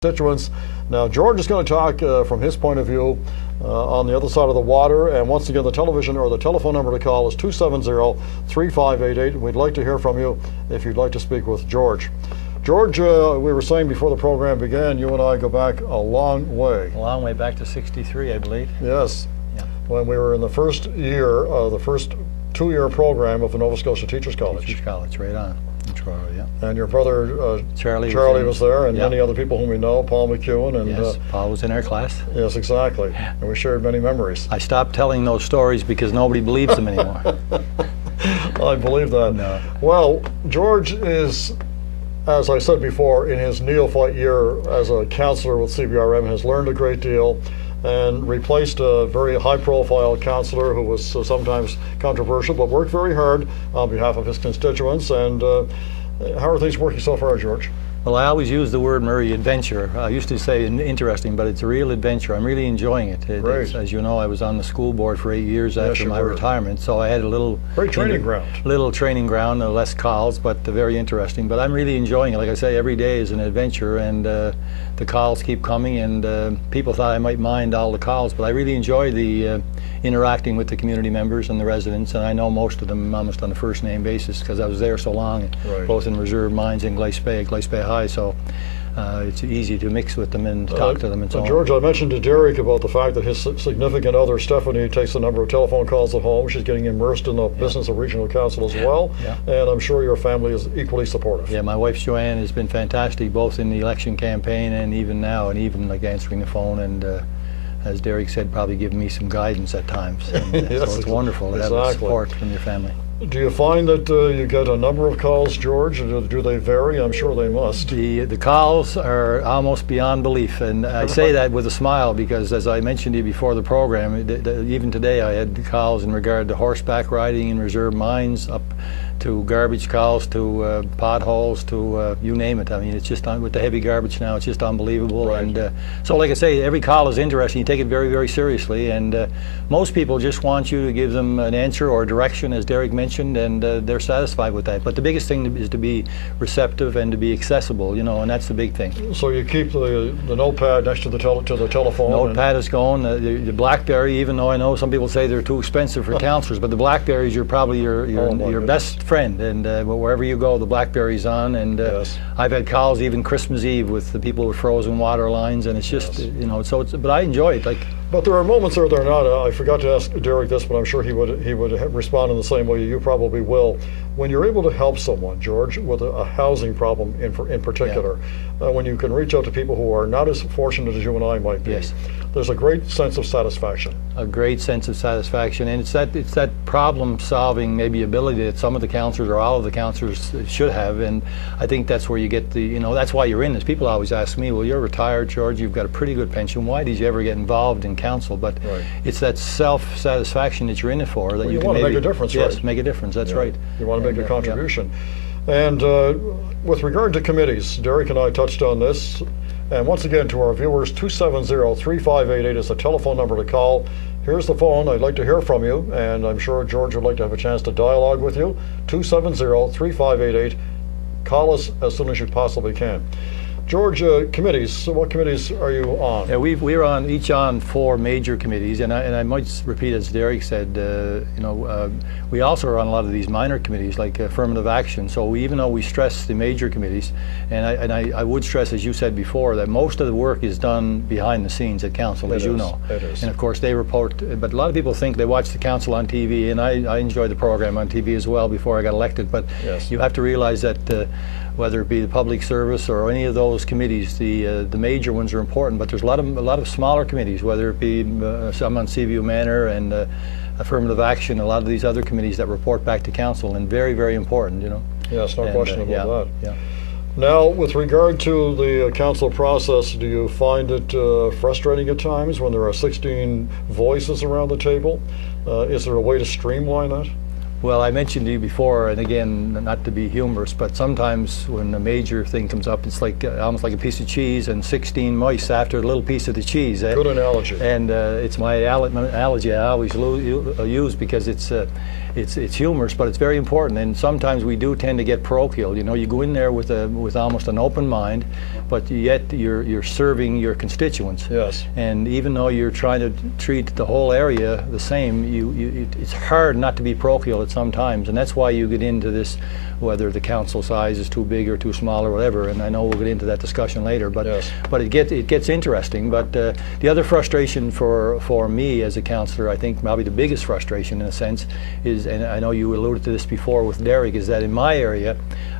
constituents. Now, George is going to talk from his point of view on the other side of the water. And once again, the television or the telephone number to call is 270-3588. We'd like to hear from you if you'd like to speak with George. George, we were saying before the program began, you and I go back a long way. A long way back to '63, I believe. Yes. Yeah. When we were in the first year, the first two-year program of the Nova Scotia Teachers College. Teachers College, right on. In Toronto, yeah. And your brother Charlie was there, and many other people whom we know, Paul McEwen. And, yes, Paul was in our class. Yes, exactly. And we shared many memories. I stopped telling those stories because nobody believes them anymore. I believe that. No. Well, George is, as I said before, in his neophyte year as a counselor with CBRM, has learned a great deal and replaced a very high-profile counselor who was sometimes controversial, but worked very hard on behalf of his constituents. And how are things working so far, George? Well, I always use the word, Murray, adventure. I used to say interesting, but it's a real adventure. I'm really enjoying it. Great. As you know, I was on the school board for 8 years after my retirement, so I had a little training ground. Little training ground, less calls, but very interesting. But I'm really enjoying it. Like I say, every day is an adventure, and the calls keep coming, and people thought I might mind all the calls, but I really enjoy the interacting with the community members and the residents, and I know most of them almost on a first name basis because I was there so long, both in reserve mines and Glace Bay High, so it's easy to mix with them and talk to them and so on. George, I mentioned to Derek about the fact that his significant other, Stephanie, takes a number of telephone calls at home. She's getting immersed in the business of regional council as well, and I'm sure your family is equally supportive. Yeah, my wife Joanne has been fantastic, both in the election campaign and even now, and even like answering the phone, and as Derek said, probably giving me some guidance at times. And, yes, so it's wonderful to have the support from your family. Do you find that you get a number of calls, George? Do they vary? I'm sure they must. The calls are almost beyond belief, and I say that with a smile because, as I mentioned to you before the program, even today I had calls in regard to horseback riding in reserve mines, up to garbage calls, to potholes, to you name it. I mean, it's just with the heavy garbage now, it's just unbelievable. Right. And so, like I say, every call is interesting. You take it very, very seriously, and most people just want you to give them an answer or direction, as Derek mentioned, and they're satisfied with that. But the biggest thing is to be receptive and to be accessible, you know, and that's the big thing. So you keep the notepad next to the telephone. Notepad is going. The BlackBerry, even though I know some people say they're too expensive for counselors, but the BlackBerry is probably your best friend, and wherever you go, the BlackBerry's on. And I've had calls even Christmas Eve with the people with frozen water lines, and it's just you know. So but I enjoy it. But there are moments where they're not. I forgot to ask Derek this, but I'm sure he would respond in the same way you probably will. When you're able to help someone, George, with a housing problem in particular, when you can reach out to people who are not as fortunate as you and I might be, there's a great sense of satisfaction. A great sense of satisfaction, and it's that problem-solving maybe ability that some of the counselors or all of the counselors should have, and I think that's where you get that's why you're in this. People always ask me, well, you're retired, George, you've got a pretty good pension, why did you ever get involved in council? But it's that self-satisfaction that you're in it for, that you can want to make a difference, yes, make a difference, that's right. You want to make a contribution. And with regard to committees, Derek and I touched on this, and once again to our viewers, 270-3588 is the telephone number to call. Here's the phone. I'd like to hear from you, and I'm sure George would like to have a chance to dialogue with you. 270-3588. Call us as soon as you possibly can. George, committees. So what committees are you on? Yeah, we're each on 4 major committees, and I might repeat, as Derek said, we also are on a lot of these minor committees like affirmative action. So even though we stress the major committees, and I would stress, as you said before, that most of the work is done behind the scenes at council, as you know. It is. And of course they report, but a lot of people think they watch the council on TV, and I enjoy the program on TV as well before I got elected. But you have to realize that whether it be the public service or any of those committees, the major ones are important, but there's a lot of smaller committees, whether it be some on Seaview Manor and affirmative action, a lot of these other committees that report back to council, and very, very important, you know. Yes, no question about that. Yeah. Now, with regard to the council process, do you find it frustrating at times when there are 16 voices around the table? Is there a way to streamline that? Well, I mentioned to you before, and again, not to be humorous, but sometimes when a major thing comes up, it's like almost like a piece of cheese and 16 mice after a little piece of the cheese. Good analogy. And it's my analogy I always use because it's it's humorous, but it's very important. And sometimes we do tend to get parochial. You know, you go in there with almost an open mind, but yet you're serving your constituents. Yes. And even though you're trying to treat the whole area the same, it's hard not to be parochial at some times, and that's why you get into this, whether the council size is too big or too small or whatever. And I know we'll get into that discussion later. But yes. But it gets interesting. But the other frustration for me as a councillor, I think probably the biggest frustration in a sense is, and I know you alluded to this before with Derek, is that in my area,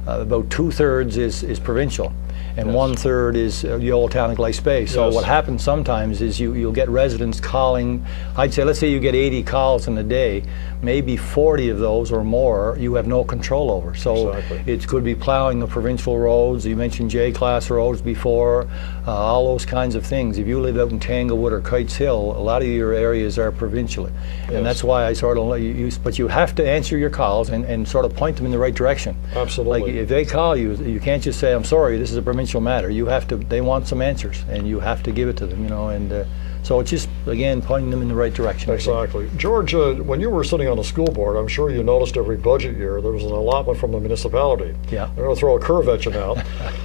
about 2/3 is provincial. And yes. 1/3 is the old town of Glace Bay. So yes. what happens sometimes is you'll get residents calling. I'd say, let's say you get 80 calls in a day, maybe 40 of those or more you have no control over. So exactly. it could be plowing the provincial roads. You mentioned J-class roads before, all those kinds of things. If you live out in Tanglewood or Kites Hill, a lot of your areas are provincial. Yes. And that's why I sort of let you use, but you have to answer your calls and sort of point them in the right direction. Absolutely. Like if they call you, you can't just say, I'm sorry, this is a provincial matter. You have to, they want some answers, and you have to give it to them, you know, and so it's just, again, pointing them in the right direction. Exactly. George, when you were sitting on the school board, I'm sure you noticed every budget year there was an allotment from the municipality. Yeah. I'm going to throw a curve at you now.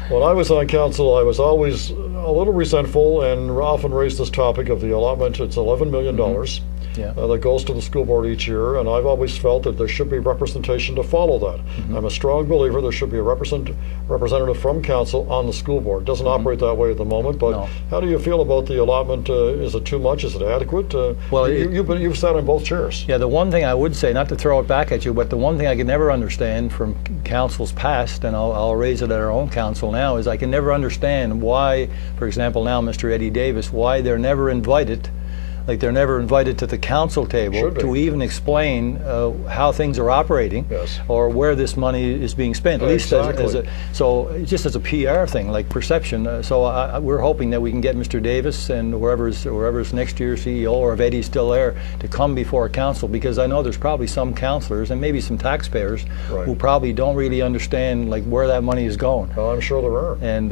When I was on council, I was always a little resentful and often raised this topic of the allotment. It's $11 million. Mm-hmm. Yeah. That goes to the school board each year, and I've always felt that there should be representation to follow that. Mm-hmm. I'm a strong believer there should be a representative from council on the school board. It doesn't Mm-hmm. operate that way at the moment, but no. How do you feel about the allotment? Is it too much? Is it adequate? Well, you've sat in both chairs. Yeah, the one thing I would say, not to throw it back at you, but the one thing I can never understand from councils past, and I'll raise it at our own council now, is I can never understand why, for example, now Mr. Eddie Davis, why they're never invited. Like they're never invited to the council table to even explain how things are operating, yes. or where this money is being spent. At least exactly. so just as a PR thing, like perception. We're hoping that we can get Mr. Davis and whoever's next year's CEO, or if Eddie's still there, to come before council, because I know there's probably some councillors and maybe some taxpayers right. who probably don't really understand like where that money is going. Well, I'm sure there are. And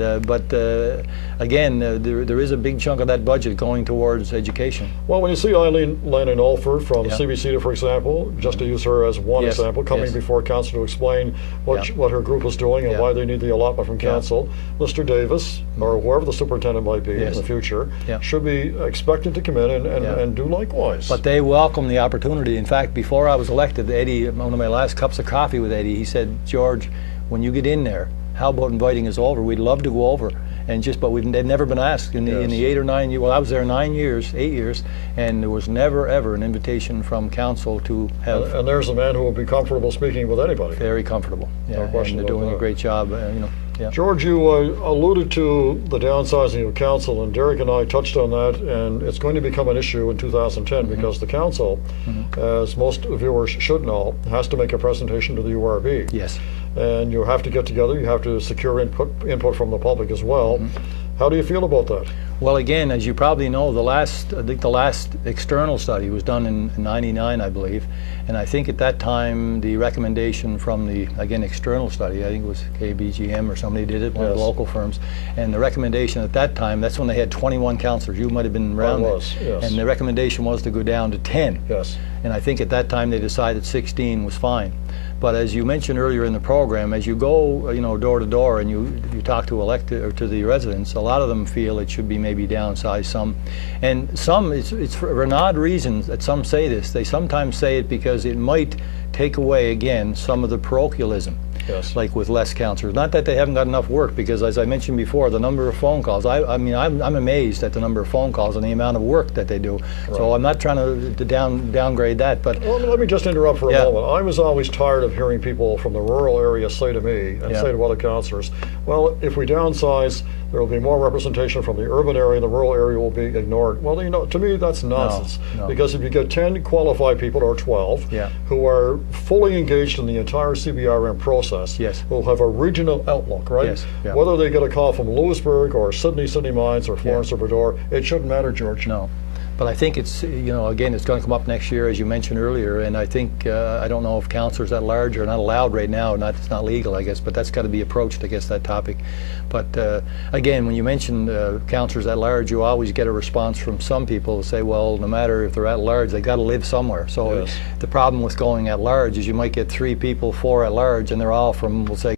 again, there is a big chunk of that budget going towards education. Well, when you see Eileen Lannon Alford from yeah. CBC, for example, just to use her as one yes. example, coming yes. before council to explain what yeah. what her group is doing and yeah. why they need the allotment from council, yeah. Mr. Davis, or whoever the superintendent might be yes. in the future, yeah. should be expected to come in and do likewise. But they welcome the opportunity. In fact, before I was elected, Eddie, one of my last cups of coffee with Eddie, he said, George, when you get in there, how about inviting us over? We'd love to go over. And just, but they've never been asked in the 8 or 9 years. Well, I was there 8 years, and there was never ever an invitation from council to have. And there's a man who will be comfortable speaking with anybody. Very comfortable. Yeah, no question and they're doing about a great job. You know. Yeah. George, you alluded to the downsizing of council, and Derek and I touched on that, and it's going to become an issue in 2010 mm-hmm. because the council, mm-hmm. as most viewers should know, has to make a presentation to the URB. Yes. And you have to get together, you have to secure input from the public as well. Mm-hmm. How do you feel about that? Well, again, as you probably know, I think the last external study was done in '99, I believe, and I think at that time the recommendation from the, again, external study, I think it was KBGM or somebody did it, one of the local firms, and the recommendation at that time, that's when they had 21 councillors. You might have been around there. Yes. And the recommendation was to go down to 10. Yes. And I think at that time they decided 16 was fine. But as you mentioned earlier in the program, as you go, you know, door to door and you talk to elected or to the residents, a lot of them feel it should be maybe downsized some, and some it's for an odd reason that some say this. They sometimes say it because it might take away again some of the parochialism. Yes. Like with less councillors. Not that they haven't got enough work, because as I mentioned before, the number of phone calls, I'm amazed at the number of phone calls and the amount of work that they do. Right. So I'm not trying to downgrade that, but... Well, let me just interrupt for a moment. I was always tired of hearing people from the rural area say to me, and say to other councillors, well, if we downsize, there will be more representation from the urban area, the rural area will be ignored. Well, you know, to me that's nonsense. No. Because if you get 10 qualified people, or 12, who are fully engaged in the entire CBRM process, who have a regional outlook, right? Yes. Yeah. Whether they get a call from Lewisburg or Sydney Mines or Florence or Verdor, it shouldn't matter, George. No. But I think it's, again, it's going to come up next year, as you mentioned earlier, and I think, I don't know if councillors at large are not allowed right now, it's not legal, I guess, but that's got to be approached, I guess, that topic. But again, when you mention councillors at large, you always get a response from some people to say, well, no matter if they're at large, they got to live somewhere. So Yes. the problem with going at large is you might get 3 people, 4 at large, and they're all from, we'll say,